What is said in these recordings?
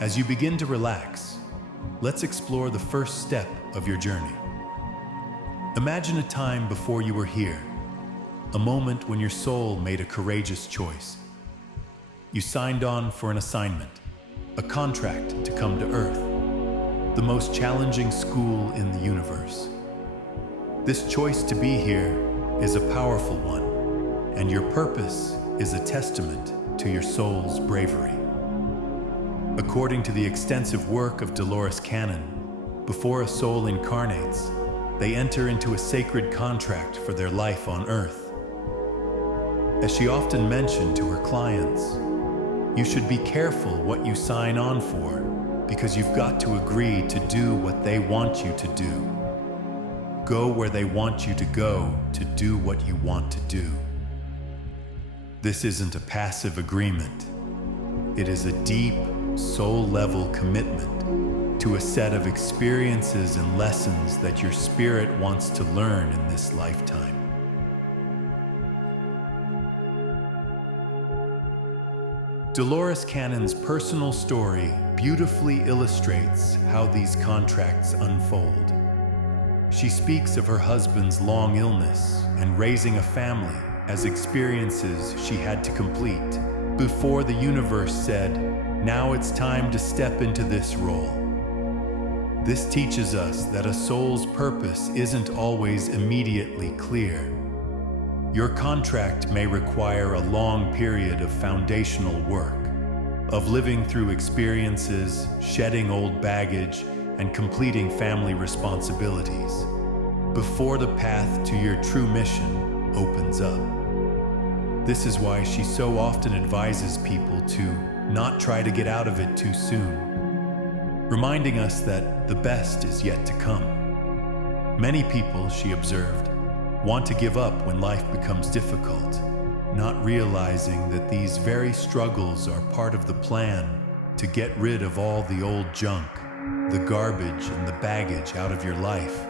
As you begin to relax, let's explore the first step of your journey. Imagine a time before you were here, a moment when your soul made a courageous choice. You signed on for an assignment, a contract to come to Earth, the most challenging school in the universe. This choice to be here is a powerful one, and your purpose is a testament to your soul's bravery. According to the extensive work of Dolores Cannon, before a soul incarnates, they enter into a sacred contract for their life on Earth. As she often mentioned to her clients, you should be careful what you sign on for, because you've got to agree to do what they want you to do. Go where they want you to go to do what you want to do. This isn't a passive agreement. It is a deep, soul-level commitment to a set of experiences and lessons that your spirit wants to learn in this lifetime. Dolores Cannon's personal story beautifully illustrates how these contracts unfold. She speaks of her husband's long illness and raising a family as experiences she had to complete before the universe said, "Now it's time to step into this role." This teaches us that a soul's purpose isn't always immediately clear. Your contract may require a long period of foundational work, of living through experiences, shedding old baggage, and completing family responsibilities, before the path to your true mission opens up. This is why she so often advises people to not try to get out of it too soon, reminding us that the best is yet to come. Many people, she observed, want to give up when life becomes difficult, not realizing that these very struggles are part of the plan to get rid of all the old junk, the garbage and the baggage out of your life.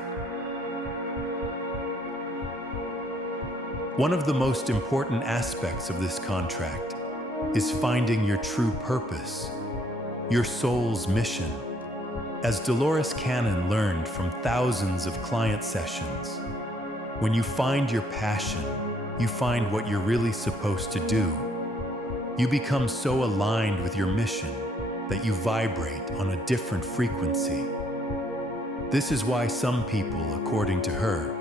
One of the most important aspects of this contract is finding your true purpose, your soul's mission. As Dolores Cannon learned from thousands of client sessions, when you find your passion, you find what you're really supposed to do. You become so aligned with your mission that you vibrate on a different frequency. This is why some people, according to her,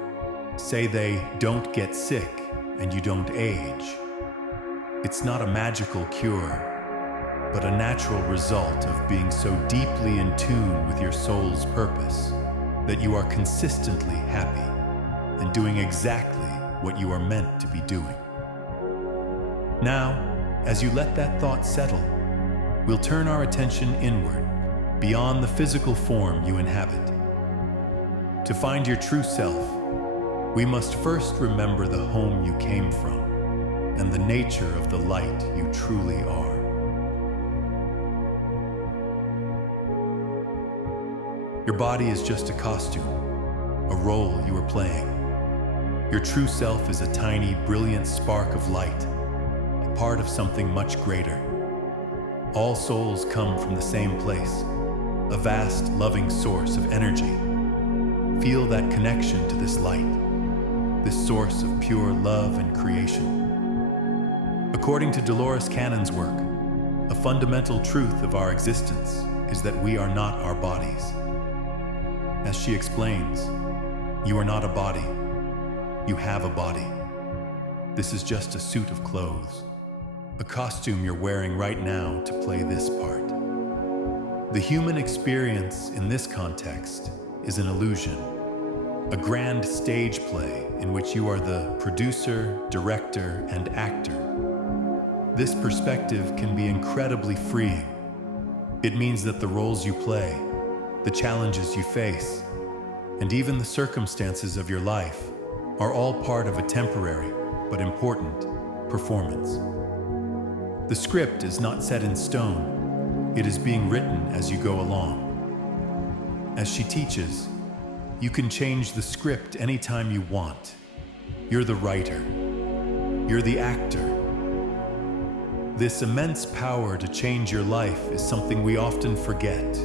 say they don't get sick and you don't age. It's not a magical cure, but a natural result of being so deeply in tune with your soul's purpose that you are consistently happy and doing exactly what you are meant to be doing. Now, as you let that thought settle, we'll turn our attention inward, beyond the physical form you inhabit. To find your true self, we must first remember the home you came from and the nature of the light you truly are. Your body is just a costume, a role you are playing. Your true self is a tiny, brilliant spark of light, a part of something much greater. All souls come from the same place, a vast, loving source of energy. Feel that connection to this light, this source of pure love and creation. According to Dolores Cannon's work, a fundamental truth of our existence is that we are not our bodies. As she explains, you are not a body. You have a body. This is just a suit of clothes, a costume you're wearing right now to play this part. The human experience in this context is an illusion, a grand stage play in which you are the producer, director, and actor. This perspective can be incredibly freeing. It means that the roles you play, the challenges you face, and even the circumstances of your life are all part of a temporary but important performance. The script is not set in stone. It is being written as you go along. As she teaches, you can change the script anytime you want. You're the writer. You're the actor. This immense power to change your life is something we often forget.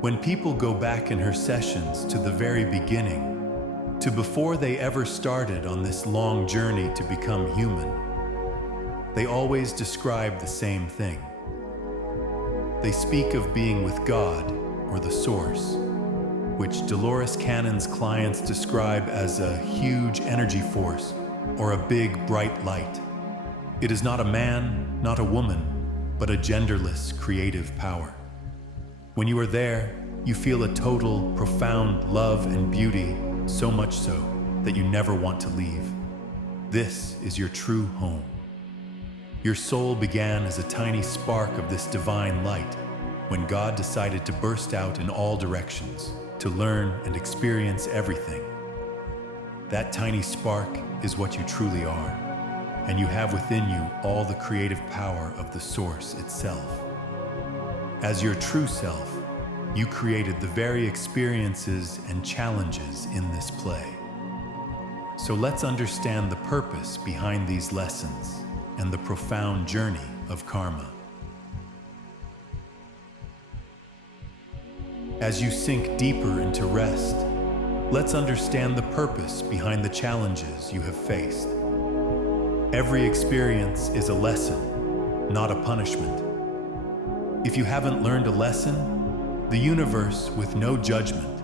When people go back in her sessions to the very beginning, to before they ever started on this long journey to become human, they always describe the same thing. They speak of being with God or the Source, which Dolores Cannon's clients describe as a huge energy force or a big, bright light. It is not a man, not a woman, but a genderless, creative power. When you are there, you feel a total, profound love and beauty, so much so that you never want to leave. This is your true home. Your soul began as a tiny spark of this divine light when God decided to burst out in all directions, to learn and experience everything. That tiny spark is what you truly are, and you have within you all the creative power of the Source itself. As your true self, you created the very experiences and challenges in this play. So let's understand the purpose behind these lessons and the profound journey of karma. As you sink deeper into rest, let's understand the purpose behind the challenges you have faced. Every experience is a lesson, not a punishment. If you haven't learned a lesson, the universe, with no judgment,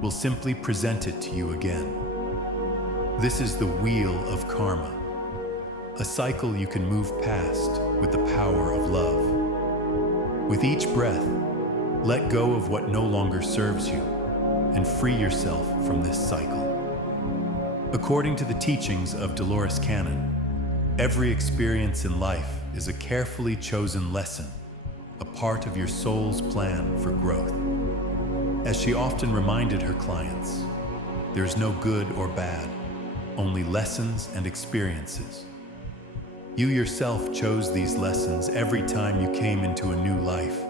will simply present it to you again. This is the wheel of karma, a cycle you can move past with the power of love. With each breath, let go of what no longer serves you and free yourself from this cycle. According to the teachings of Dolores Cannon, every experience in life is a carefully chosen lesson, a part of your soul's plan for growth. As she often reminded her clients, there's no good or bad, only lessons and experiences. You yourself chose these lessons every time you came into a new life.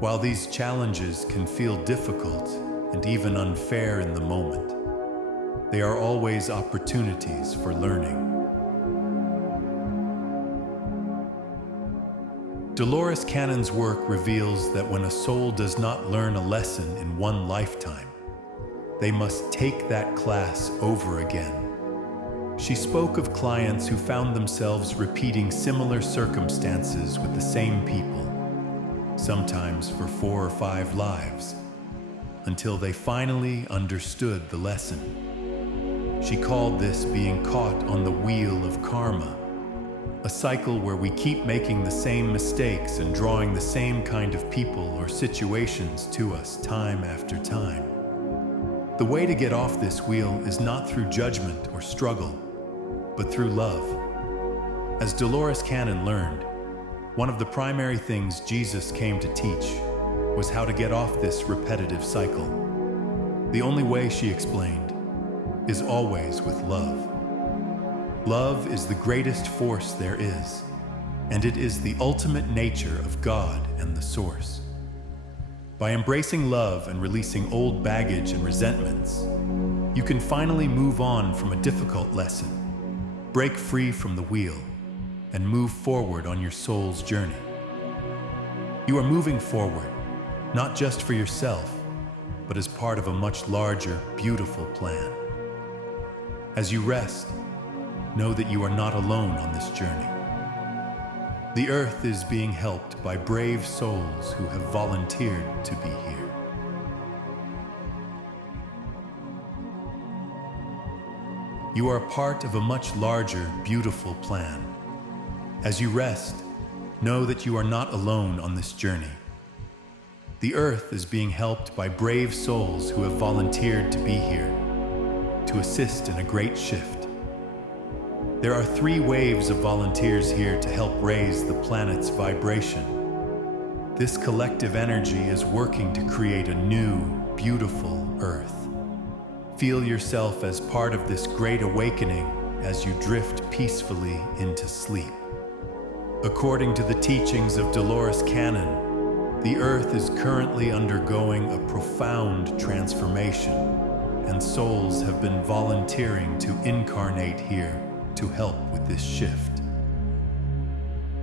While these challenges can feel difficult and even unfair in the moment, they are always opportunities for learning. Dolores Cannon's work reveals that when a soul does not learn a lesson in one lifetime, they must take that class over again. She spoke of clients who found themselves repeating similar circumstances with the same people, sometimes for 4 or 5 lives, until they finally understood the lesson. She called this being caught on the wheel of karma, a cycle where we keep making the same mistakes and drawing the same kind of people or situations to us time after time. The way to get off this wheel is not through judgment or struggle, but through love. As Dolores Cannon learned, one of the primary things Jesus came to teach was how to get off this repetitive cycle. The only way, she explained, is always with love. Love is the greatest force there is, and it is the ultimate nature of God and the Source. By embracing love and releasing old baggage and resentments, you can finally move on from a difficult lesson, break free from the wheel, and move forward on your soul's journey. You are moving forward, not just for yourself, but as part of a much larger, beautiful plan. As you rest, know that you are not alone on this journey. The earth is being helped by brave souls who have volunteered to be here. You are part of a much larger, beautiful plan. As you rest, know that you are not alone on this journey. The earth is being helped by brave souls who have volunteered to be here, to assist in a great shift. There are 3 waves of volunteers here to help raise the planet's vibration. This collective energy is working to create a new, beautiful Earth. Feel yourself as part of this great awakening as you drift peacefully into sleep. According to the teachings of Dolores Cannon, the Earth is currently undergoing a profound transformation, and souls have been volunteering to incarnate here to help with this shift.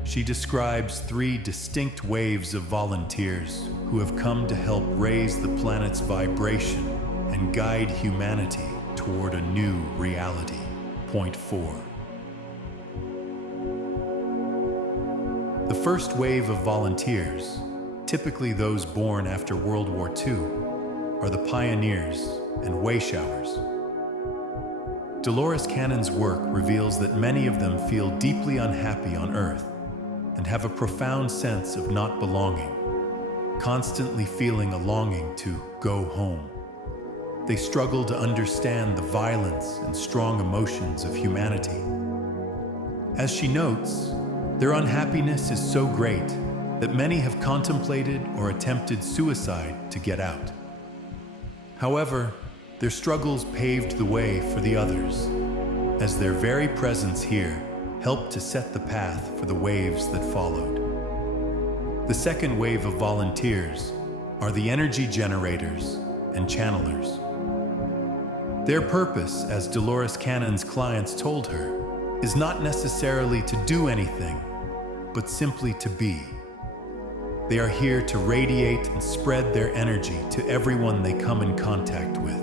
She describes 3 distinct waves of volunteers who have come to help raise the planet's vibration and guide humanity toward a new reality. Point 4. The first wave of volunteers, typically those born after World War II, are the pioneers and wayshowers. Dolores Cannon's work reveals that many of them feel deeply unhappy on Earth and have a profound sense of not belonging, constantly feeling a longing to go home. They struggle to understand the violence and strong emotions of humanity. As she notes, their unhappiness is so great that many have contemplated or attempted suicide to get out. However, their struggles paved the way for the others, as their very presence here helped to set the path for the waves that followed. The second wave of volunteers are the energy generators and channelers. Their purpose, as Dolores Cannon's clients told her, is not necessarily to do anything, but simply to be. They are here to radiate and spread their energy to everyone they come in contact with,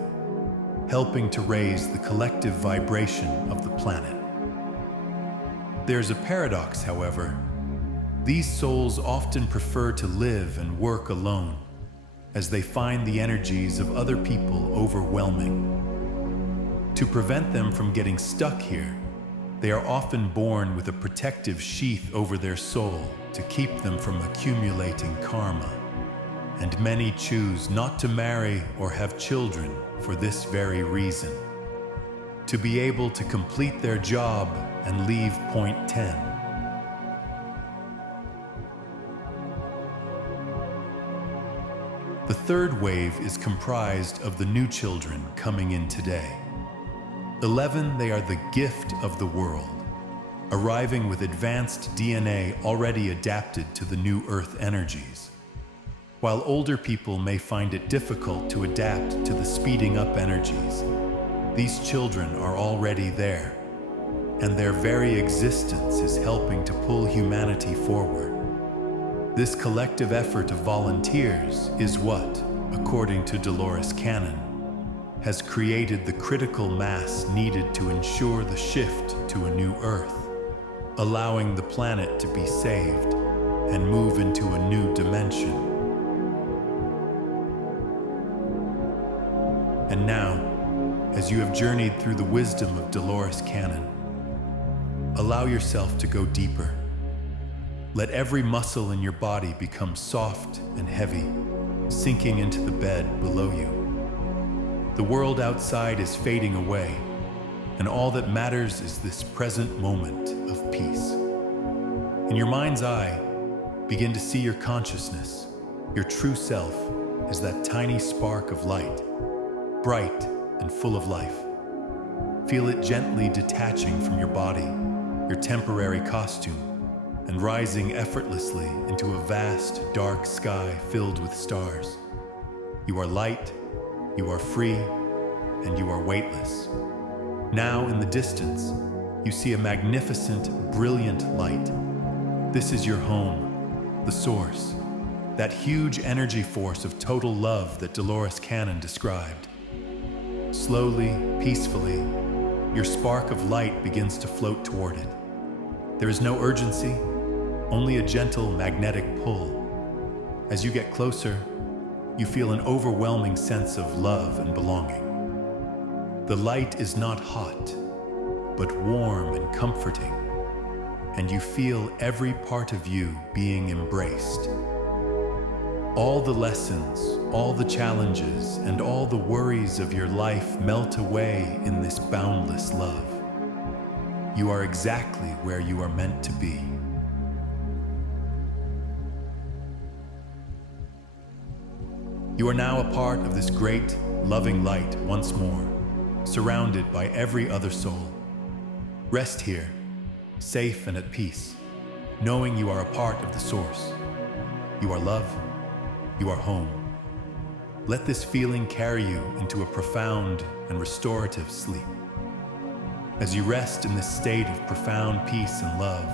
helping to raise the collective vibration of the planet. There's a paradox, however. These souls often prefer to live and work alone, as they find the energies of other people overwhelming. To prevent them from getting stuck here, they are often born with a protective sheath over their soul to keep them from accumulating karma. And many choose not to marry or have children for this very reason, to be able to complete their job and leave point 10. The third wave is comprised of the new children coming in today. 11, they are the gift of the world, arriving with advanced DNA already adapted to the new Earth energies. While older people may find it difficult to adapt to the speeding up energies, these children are already there, and their very existence is helping to pull humanity forward. This collective effort of volunteers is what, according to Dolores Cannon, has created the critical mass needed to ensure the shift to a new Earth, allowing the planet to be saved and move into a new dimension. And now, as you have journeyed through the wisdom of Dolores Cannon, allow yourself to go deeper. Let every muscle in your body become soft and heavy, sinking into the bed below you. The world outside is fading away, and all that matters is this present moment of peace. In your mind's eye, begin to see your consciousness, your true self, as that tiny spark of light, bright and full of life. Feel it gently detaching from your body, your temporary costume, and rising effortlessly into a vast, dark sky filled with stars. You are light, you are free, and you are weightless. Now, in the distance, you see a magnificent, brilliant light. This is your home, the source, that huge energy force of total love that Dolores Cannon described. Slowly, peacefully, your spark of light begins to float toward it. There is no urgency, only a gentle magnetic pull. As you get closer, you feel an overwhelming sense of love and belonging. The light is not hot, but warm and comforting, and you feel every part of you being embraced. All the lessons, all the challenges, and all the worries of your life melt away in this boundless love. You are exactly where you are meant to be. You are now a part of this great, loving light once more, surrounded by every other soul. Rest here, safe and at peace, knowing you are a part of the source. You are love. You are home. Let this feeling carry you into a profound and restorative sleep. As you rest in this state of profound peace and love,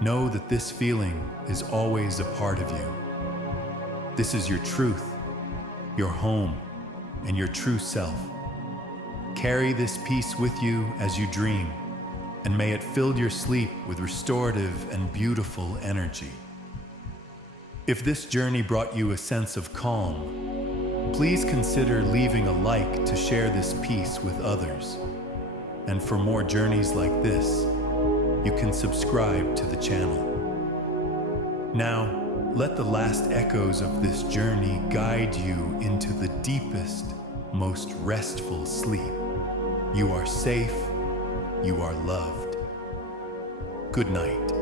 know that this feeling is always a part of you. This is your truth, your home, and your true self. Carry this peace with you as you dream, and may it fill your sleep with restorative and beautiful energy. If this journey brought you a sense of calm, please consider leaving a like to share this peace with others. And for more journeys like this, you can subscribe to the channel. Now, let the last echoes of this journey guide you into the deepest, most restful sleep. You are safe, you are loved. Good night.